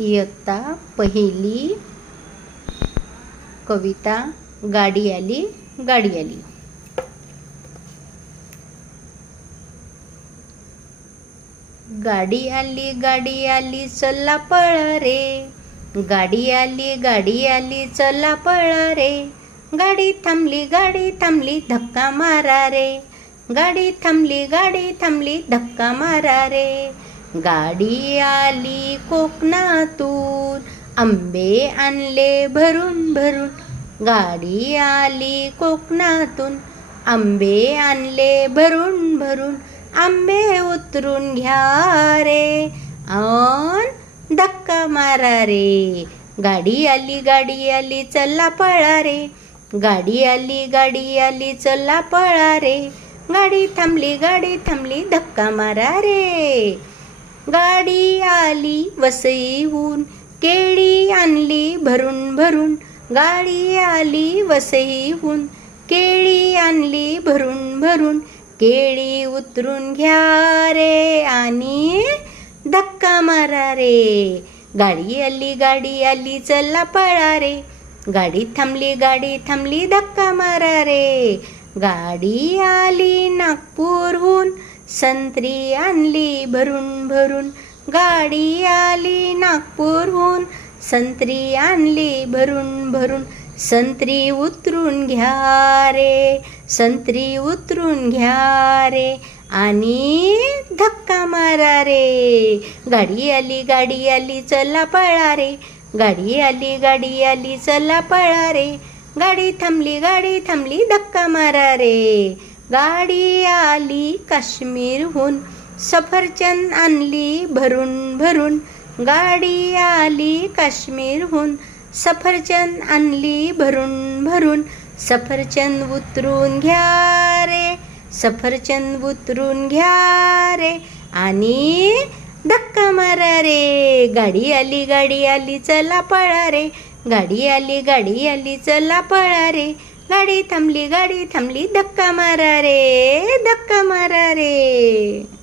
इयत्ता पहिली कविता गाडी आली गाडी आली. गाडी आली चला पळा रे. गाडी आली चला पळा रे. गाडी थांबली धक्का मारा रे. गाडी थांबली धक्का मारा रे. गाडी आली कोकणातून आंबे आणले भरून भरून. गाडी आली कोकणातून आंबे आणले भरून भरून. आंबे उतरून घ्या रे अन धक्का मारा रे. गाडी आली चला पळा रे. गाडी आली चला पळा रे. गाडी थांबली धक्का मारा रे. गाडी आली वसईहून केळी आणली भरून भरून. गाडी आली वसईहून केळी आणली भरून भरून. केळी उतरून घ्या रे आणि धक्का मारा रे. गाडी आली चला पळा रे. गाडी थांबली धक्का मारा रे. गाडी आली नागपूरहून संत्री आणली भरून भरून. गाडी आली नागपूरहून संत्री आणली भरून भरून. संत्री उतरून घ्या रे. संत्री उतरून घ्या रे आणि धक्का मारा रे. गाडी आली चला पळा रे. गाडी आली चला पळा रे. गाडी थांबली धक्का मारा रे. गाडी आली काश्मीरहून सफरचंद आणली भरून भरून. गाडी आली काश्मीरहून सफरचंद आणली भरून भरून. सफरचंद उतरून घ्या रे. सफरचंद उतरून घ्या रे आणि धक्का मारा रे. गाडी आली चला पळा रे. गाडी आली चला पळा रे. गाडी थांबली धक्का मारा रे. धक्का मारा रे.